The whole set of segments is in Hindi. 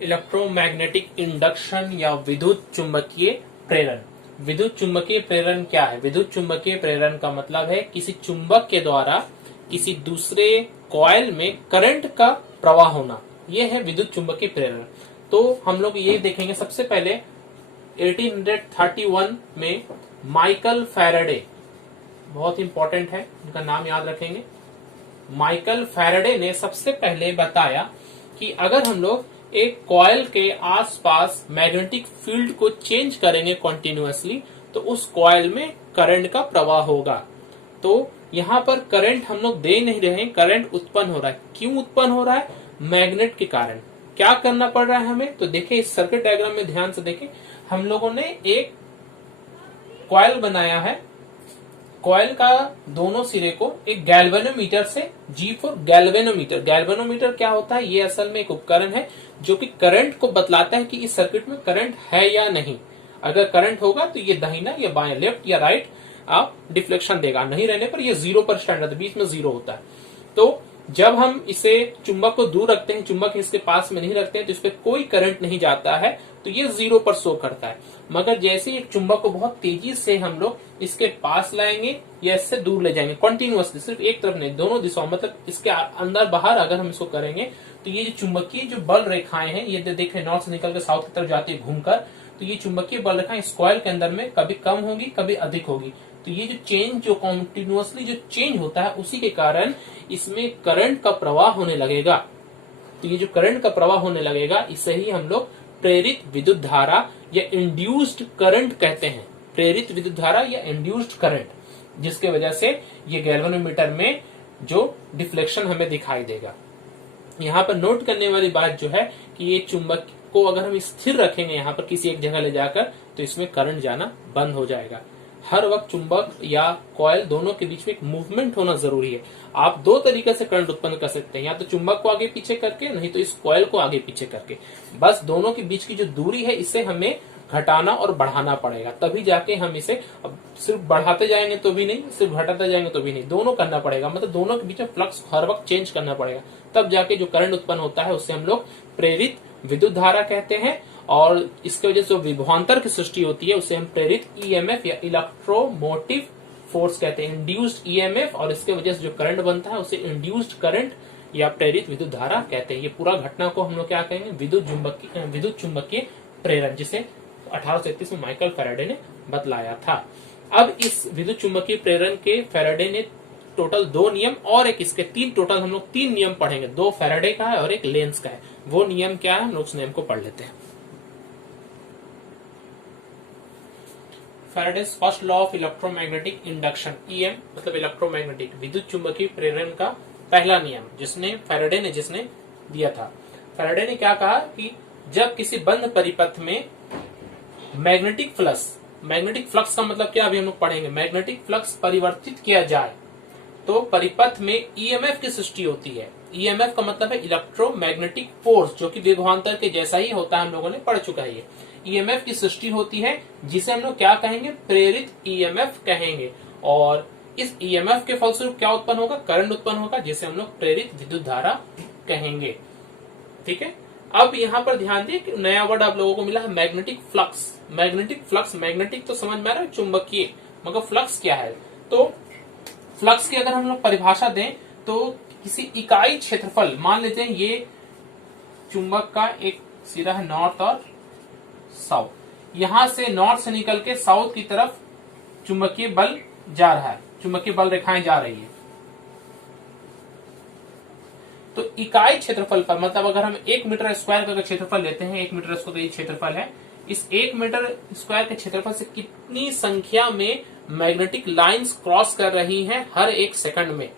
इलेक्ट्रोमैग्नेटिक इंडक्शन या विद्युत चुंबकीय प्रेरण। विद्युत चुंबकीय प्रेरण क्या है? विद्युत चुंबकीय प्रेरण का मतलब है किसी चुंबक के द्वारा किसी दूसरे कॉइल में करंट का प्रवाह होना, यह है विद्युत चुंबकीय प्रेरण। तो हम लोग ये देखेंगे सबसे पहले 1831 में माइकल फैराडे, बहुत इंपॉर्टेंट है, उनका नाम याद रखेंगे। माइकल फैराडे ने सबसे पहले बताया कि अगर हम लोग एक कॉइल के आसपास मैग्नेटिक फील्ड को चेंज करेंगे कॉन्टिन्यूअसली, तो उस कॉइल में करंट का प्रवाह होगा। तो यहाँ पर करंट हम लोग दे नहीं रहे हैं, करंट उत्पन्न हो रहा है। क्यों उत्पन्न हो रहा है? मैग्नेट के कारण। क्या करना पड़ रहा है हमें? तो देखिए इस सर्किट डायग्राम में ध्यान से देखें, हम लोगों ने एक कॉइल बनाया है। कॉइल का दोनों सिरे को एक गैल्वेनोमीटर से, G फॉर गैल्वेनोमीटर। गैल्वेनोमीटर क्या होता है? ये असल में एक उपकरण है जो कि करंट को बतलाता है कि इस सर्किट में करंट है या नहीं। अगर करंट होगा तो ये दाहिना या बाएं, लेफ्ट या राइट आप डिफ्लेक्शन देगा, नहीं रहने पर ये 0 पर स्टैंड रहता है, बीच में 0 होता है। तो जब हम इसे चुंबक को दूर रखते हैं, चुंबक इसके पास में नहीं रखते हैं, तो इस पर कोई करंट नहीं जाता है, तो ये 0 पर शो करता है। मगर जैसे एक चुंबक को बहुत तेजी से हम लोग इसके पास लाएंगे या इससे दूर ले जाएंगे कॉन्टिन्यूअसली, सिर्फ एक तरफ नहीं, दोनों दिशाओं, मतलब इसके अंदर बाहर अगर हम इसको करेंगे, तो ये जो चुंबकीय जो बल रेखाएं हैं, ये देखें नॉर्थ से निकल कर साउथ की तरफ जाती है घूमकर, तो ये चुंबकीय बल रेखाएं इस कॉइल के अंदर में कभी कम होगी, कभी अधिक होगी। तो ये जो चेंज, जो कॉन्टिन्यूअसली जो चेंज होता है, उसी के कारण इसमें करंट का प्रवाह होने लगेगा। तो ये जो करंट का प्रवाह होने लगेगा, इसे ही हम लोग प्रेरित विद्युत धारा या इंड्यूस्ड करंट कहते हैं। प्रेरित विद्युत धारा या इंड्यूस्ड करंट, जिसके वजह से ये गैल्वेनोमीटर में जो डिफ्लेक्शन हमें दिखाई देगा। यहाँ पर नोट करने वाली बात जो है कि ये चुंबक को अगर हम स्थिर रखेंगे यहाँ पर किसी एक जगह ले जाकर, तो इसमें करंट जाना बंद हो जाएगा। हर वक्त चुंबक या कॉइल दोनों के बीच में एक मूवमेंट होना जरूरी है। आप दो तरीके से करंट उत्पन्न कर सकते हैं, या तो चुंबक को आगे पीछे करके, नहीं तो इस कॉइल को आगे पीछे करके। बस दोनों के बीच की जो दूरी है, इसे हमें घटाना और बढ़ाना पड़ेगा, तभी जाके हम इसे, अब सिर्फ बढ़ाते जाएंगे तो भी नहीं, सिर्फ घटाते जाएंगे तो भी नहीं, दोनों करना पड़ेगा। मतलब दोनों के बीच में फ्लक्स हर वक्त चेंज करना पड़ेगा, तब जाके जो करंट उत्पन्न होता है उसे हम लोग प्रेरित विद्युत धारा कहते हैं। और इसके वजह से जो विभवांतर की सृष्टि होती है उसे हम प्रेरित ईएमएफ या इलेक्ट्रोमोटिव फोर्स कहते हैं, इंड्यूस्ड ईएमएफ। और इसके वजह से जो करंट बनता है उसे इंड्यूस्ड करंट या प्रेरित विद्युत धारा कहते हैं। ये पूरा घटना को हम लोग क्या कहेंगे? विद्युत चुंबकीय प्रेरण, जिसे 1831 में माइकल फैराडे ने बतलाया था। अब इस विद्युत चुंबकीय प्रेरण के फैराडे ने टोटल 2 नियम और एक इसके 3, टोटल हम लोग 3 नियम पढ़ेंगे। 2 फैराडे का है और एक लेंस का है। वो नियम क्या है, हम लोग उस नियम को पढ़ लेते हैं। Faraday's first law of electromagnetic induction, EM मतलब इलेक्ट्रोमैग्नेटिक, विद्युत चुंबकीय प्रेरण का पहला नियम जिसने दिया था। फैराडे ने क्या कहा कि जब किसी बंद परिपथ में मैग्नेटिक फ्लक्स का मतलब क्या, अभी हम लोग पढ़ेंगे, मैग्नेटिक फ्लक्स परिवर्तित किया जाए, तो परिपथ में ईएमएफ की सृष्टि होती है। ईएमएफ का मतलब है इलेक्ट्रोमैग्नेटिक फोर्स, जो कि विभवांतर के जैसा ही होता है, हम लोगों ने पढ़ चुका है। ईएमएफ की सृष्टि होती है, जिसे हम लोग क्या कहेंगे? प्रेरित ईएमएफ कहेंगे। और इस ईएमएफ के फलस्वरूप क्या उत्पन्न होगा? करंट उत्पन्न होगा, जिसे हम लोग प्रेरित विद्युत धारा कहेंगे। ठीक है, अब यहाँ पर ध्यान दिए कि नया वर्ड आप लोगों को मिला है, magnetic flux. Magnetic flux, magnetic तो समझ में आ रहा है, चुंबकीय, मगर फ्लक्स क्या है? तो फ्लक्स की अगर हम लोग परिभाषा दें तो किसी इकाई क्षेत्रफल, मान लेते हैं ये चुंबक का एक सिरा है नॉर्थ और साउथ, यहां से नॉर्थ से निकल के साउथ की तरफ चुंबकीय बल जा रहा है, चुंबकीय बल रेखाएं जा रही है। तो इकाई क्षेत्रफल पर, मतलब अगर हम 1 मीटर स्क्वायर का क्षेत्रफल लेते हैं, 1 मीटर स्क्वायर क्षेत्रफल है, इस 1 मीटर स्क्वायर के क्षेत्रफल से कितनी संख्या में मैग्नेटिक लाइंस क्रॉस कर रही हैं हर 1 सेकंड में।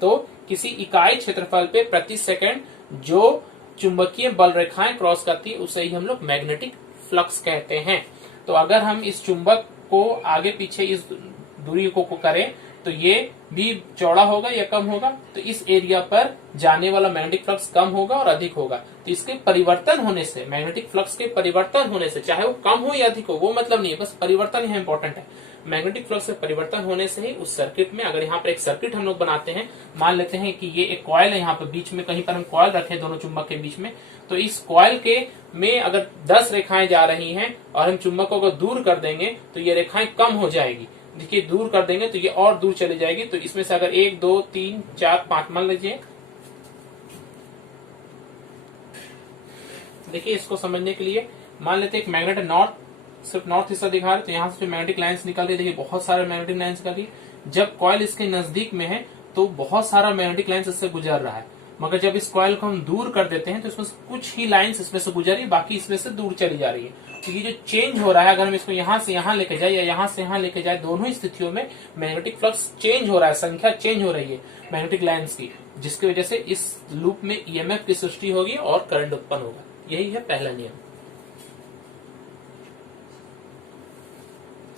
तो किसी इकाई क्षेत्रफल पे प्रति सेकंड जो चुंबकीय बल रेखाएं क्रॉस करती है, उसे ही हम लोग मैग्नेटिक फ्लक्स कहते हैं। तो अगर हम इस चुंबक को आगे पीछे इस दूरी को करें, तो ये भी चौड़ा होगा या कम होगा, तो इस एरिया पर जाने वाला मैग्नेटिक फ्लक्स कम होगा और अधिक होगा। तो इसके परिवर्तन होने से, मैग्नेटिक फ्लक्स के परिवर्तन होने से, चाहे वो कम हो या अधिक हो वो मतलब नहीं है, बस परिवर्तन यहाँ इंपॉर्टेंट है। मैग्नेटिक फ्लक्स में परिवर्तन होने से ही उस सर्किट में, अगर यहाँ पर एक सर्किट हम लोग बनाते हैं, मान लेते हैं कि ये एक कॉइल है, यहाँ पर बीच में कहीं पर हम कॉइल रखे दोनों चुंबक के बीच में, तो इस कॉइल के में अगर 10 रेखाएं जा रही हैं और हम चुंबकों को दूर कर देंगे तो ये रेखाएं कम हो जाएगी। देखिए दूर कर देंगे तो ये और दूर चली जाएगी। तो इसमें से अगर 1 2 3 4 5 मान लीजिए, देखिए इसको समझने के लिए मान लेते हैं एक मैग्नेट नॉर्थ, सिर्फ नॉर्थ हिस्सा दिखा रहे, तो यहाँ से मैग्नेटिक लाइन्स निकल रही है। देखिए बहुत सारे मैग्नेटिक लाइन्स निकल रही, जब कॉइल इसके नजदीक में है तो बहुत सारा मैग्नेटिक लाइन्स इससे गुजर रहा है, मगर जब इस कॉइल को हम दूर कर देते हैं तो इसमें से कुछ ही लाइन्स इसमें से गुजर रही है, बाकी इसमें से दूर चली जा रही है। तो ये जो चेंज हो रहा है, अगर हम इसको यहाँ से यहाँ लेके जाए या यहाँ से यहाँ लेके जाए, दोनों ही स्थितियों में मैग्नेटिक फ्लक्स चेंज हो रहा है, संख्या चेंज हो रही है मैग्नेटिक लाइन्स की, जिसकी वजह से इस लूप में ईएमएफ की सृष्टि होगी और करंट उत्पन्न होगा। यही है पहला नियम।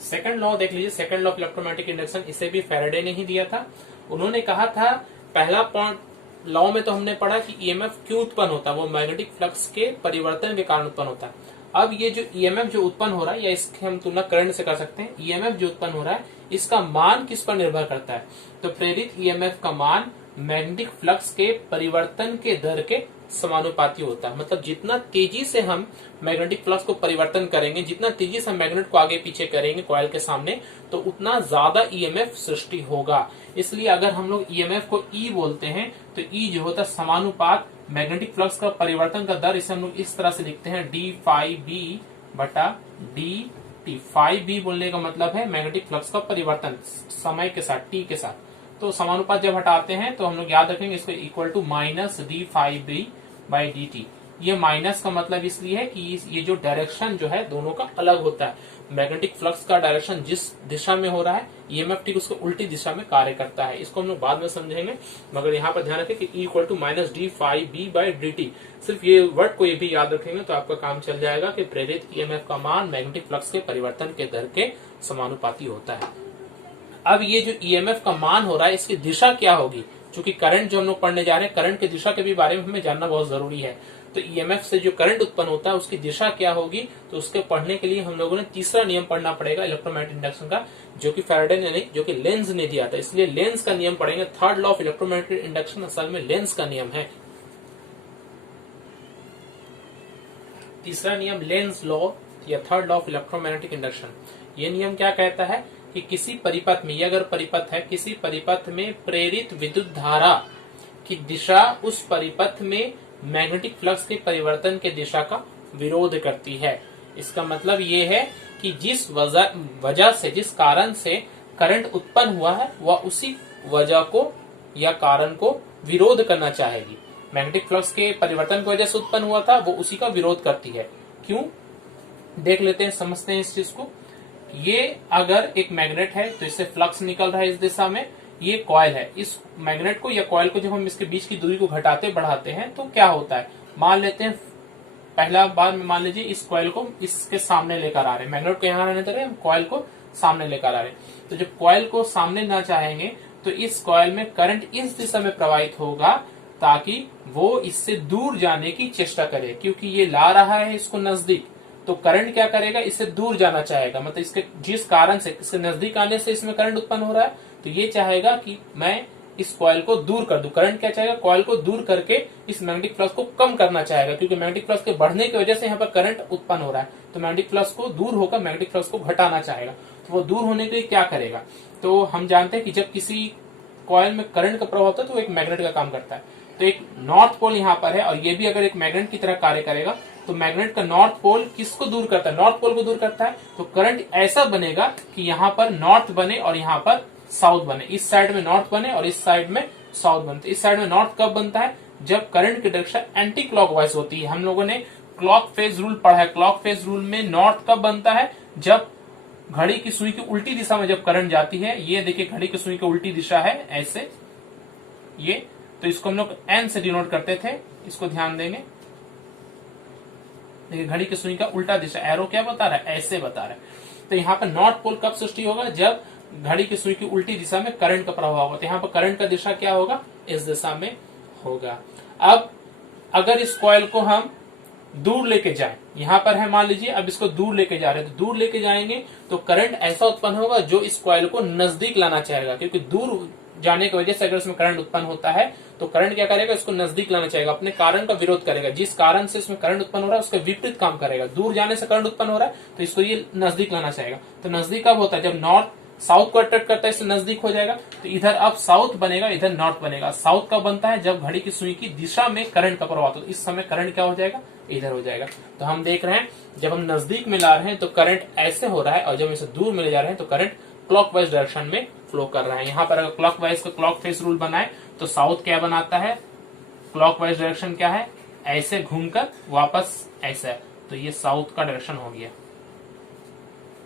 सेकंड लॉ देख लीजिए, second law of electromagnetic induction, इसे भी फैराडे ने ही दिया था। उन्होंने कहा था, पहला पॉइंट लॉ में तो हमने पढ़ा कि ईएमएफ क्यों उत्पन्न होता है, वो मैग्नेटिक फ्लक्स के परिवर्तन के कारण उत्पन्न होता है। अब ये जो ईएमएफ जो उत्पन्न हो रहा है, या इसकी हम तुलना करंट से कर सकते हैं, ईएमएफ जो उत्पन्न हो रहा है इसका मान किस पर निर्भर करता है, तो प्रेरित ईएमएफ का मान मैग्नेटिक फ्लक्स के परिवर्तन के दर के समानुपाती होता है। मतलब जितना तेजी से हम मैग्नेटिक फ्लक्स को परिवर्तन करेंगे, जितना तेजी से हम मैग्नेट को आगे पीछे करेंगे कॉइल के सामने, तो उतना ज्यादा ईएमएफ सृष्टि होगा। इसलिए अगर हम लोग ईएमएफ को ई बोलते हैं तो ई जो होता है समानुपात मैग्नेटिक फ्लक्स का परिवर्तन का दर, इसे हम लोग इस तरह से लिखते हैं डी फाई बी बटा डी टी। फाई बी बोलने का मतलब है मैग्नेटिक फ्लक्स का परिवर्तन समय के साथ, टी के साथ। तो समानुपात जब हटाते हैं तो हम लोग याद रखेंगे इसको equal to minus d phi b by d t. ये माइनस का मतलब इसलिए है कि ये जो डायरेक्शन जो है दोनों का अलग होता है। मैग्नेटिक फ्लक्स का डायरेक्शन जिस दिशा में हो रहा है, ईएमएफ ठीक उसको उल्टी दिशा में कार्य करता है। इसको हम लोग बाद में समझेंगे, मगर यहाँ पर ध्यान रखें कि E equal to minus d phi b by d t. सिर्फ ये वर्ड को ये भी याद रखेंगे तो आपका काम चल जाएगा कि प्रेरित ईएमएफ का मान मैग्नेटिक फ्लक्स के परिवर्तन के दर के समानुपाती होता है। अब ये जो ईएमएफ का मान हो रहा है इसकी दिशा क्या होगी, क्योंकि करंट जो हम लोग पढ़ने जा रहे हैं, करंट की दिशा के भी बारे में हमें जानना बहुत जरूरी है। तो ईएमएफ से जो करंट उत्पन्न होता है उसकी दिशा क्या होगी, तो उसके पढ़ने के लिए हम लोगों ने तीसरा नियम पढ़ना पड़ेगा इलेक्ट्रोमैग्नेटिक इंडक्शन का, जो कि फैराडे ने नहीं, जो कि लेंज ने दिया था। इसलिए लेंज का नियम पढ़ेंगे। Third law of electromagnetic induction असल में लेंज का नियम है। तीसरा नियम लेंज लॉ या third law of electromagnetic induction. ये नियम क्या कहता है कि किसी परिपथ में, ये अगर परिपथ है, किसी परिपथ में प्रेरित विद्युत धारा की दिशा उस परिपथ में मैग्नेटिक फ्लक्स के परिवर्तन के दिशा का विरोध करती है। इसका मतलब ये है कि जिस वजह से, जिस कारण से करंट उत्पन्न हुआ है, वह उसी वजह को या कारण को विरोध करना चाहेगी। मैग्नेटिक फ्लक्स के परिवर्तन की वजह से उत्पन्न हुआ था, वो उसी का विरोध करती है। क्यों, देख लेते हैं, समझते हैं इस चीज को। ये अगर एक मैग्नेट है तो इससे फ्लक्स निकल रहा है इस दिशा में, ये कॉइल है। इस मैग्नेट को या कॉइल को जब हम इसके बीच की दूरी को घटाते बढ़ाते हैं तो क्या होता है, मान लेते हैं पहला बार में मान लीजिए इस कॉइल को इसके सामने लेकर आ रहे हैं, मैग्नेट को यहाँ रहने दे रहे हैं, कॉइल को सामने लेकर आ रहे हैं। तो जब कॉइल को सामने ना चाहेंगे तो इस कॉइल में करंट इस दिशा में प्रवाहित होगा ताकि वो इससे दूर जाने की चेष्टा करे, क्योंकि ये ला रहा है इसको नजदीक, तो करंट क्या करेगा, इससे दूर जाना चाहेगा। मतलब इसके जिस कारण से, इसके नजदीक आने से इसमें करंट उत्पन्न हो रहा है, तो ये चाहेगा कि मैं इस कॉइल को दूर कर दूं। करंट क्या चाहेगा, कॉइल को दूर करके इस मैग्नेटिक फ्लक्स को कम करना चाहेगा, क्योंकि मैग्नेटिक फ्लक्स के बढ़ने की वजह से यहाँ पर करंट उत्पन्न हो रहा है। तो मैग्नेटिक फ्लक्स को दूर होकर मैग्नेटिक फ्लक्स को घटाना चाहेगा। तो वो दूर होने के लिए क्या करेगा, तो हम जानते हैं कि जब किसी कॉइल में करंट का प्रभाव होता है तो एक मैग्नेट का काम करता है। तो एक नॉर्थ पोल यहाँ पर है और ये भी अगर एक मैग्नेट की तरह कार्य करेगा, तो मैग्नेट का नॉर्थ पोल किसको दूर करता है, नॉर्थ पोल को दूर करता है। तो करंट ऐसा बनेगा कि यहाँ पर नॉर्थ बने और यहाँ पर साउथ बने, इस साइड में नॉर्थ बने और इस साइड में साउथ बने। तो इस साइड में नॉर्थ कब बनता है, जब करंट की डायरेक्शन एंटी क्लॉकवाइज होती है। हम लोगों ने क्लॉक फेज रूल पढ़ा है। क्लॉक फेज रूल में नॉर्थ कब बनता है, जब घड़ी की सुई की उल्टी दिशा में जब करंट जाती है। ये देखिए घड़ी की सुई की उल्टी दिशा है ऐसे, ये तो इसको हम लोग एन से डिनोट करते थे, इसको ध्यान देंगे। देखिए घड़ी की सुई का उल्टा दिशा, एरो क्या बता रहा है, ऐसे बता रहा है। तो यहाँ पर नॉर्थ पोल कब सृष्टि होगा, जब घड़ी की सुई की उल्टी दिशा में करंट का प्रभाव होगा। तो यहाँ पर करंट का दिशा क्या होगा, इस दिशा में होगा। अब अगर इस कॉइल को हम दूर लेके जाएं, यहां पर है मान लीजिए, अब इसको दूर लेके जा रहे हैं, तो दूर लेके जाएंगे तो करंट ऐसा उत्पन्न होगा जो इस कॉइल को नजदीक लाना चाहेगा, क्योंकि दूर जाने की वजह से अगर इसमें करंट उत्पन्न होता है तो करंट क्या करेगा, इसको नजदीक लाना चाहेगा, अपने कारण का विरोध करेगा। जिस कारण से इसमें करंट उत्पन्न हो रहा है उसका विपरीत काम करेगा। दूर जाने से करंट उत्पन्न हो रहा है तो इसको ये नजदीक लाना चाहेगा। तो नजदीक कब होता है, जब नॉर्थ साउथ को अट्रैक्ट करता है, इससे नजदीक हो जाएगा। तो इधर अब साउथ बनेगा, इधर नॉर्थ बनेगा। साउथ कब बनता है, जब घड़ी की सुई की दिशा में करंट का प्रभाव, तो इस समय करंट क्या हो जाएगा, इधर हो जाएगा। तो हम देख रहे हैं जब हम नजदीक में ला रहे हैं तो करंट ऐसे हो रहा है, और जब इसे दूर में ले जा रहे हैं तो करंट क्लॉकवाइज डायरेक्शन में फ्लो कर रहा है। यहाँ पर अगर क्लॉकवाइज का क्लॉक फेस रूल बनाए तो साउथ क्या बनाता है, क्लॉकवाइज डायरेक्शन क्या है, ऐसे घूमकर वापस ऐसे, तो ये साउथ का डायरेक्शन हो गया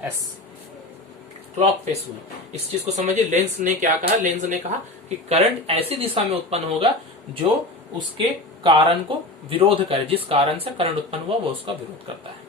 एस, क्लॉक फेस रूल। इस चीज को समझिए। लेंस ने क्या कहा, लेंस ने कहा कि करंट ऐसी दिशा में उत्पन्न होगा जो उसके कारण को विरोध करे, जिस कारण से करंट उत्पन्न हुआ वो उसका विरोध करता है।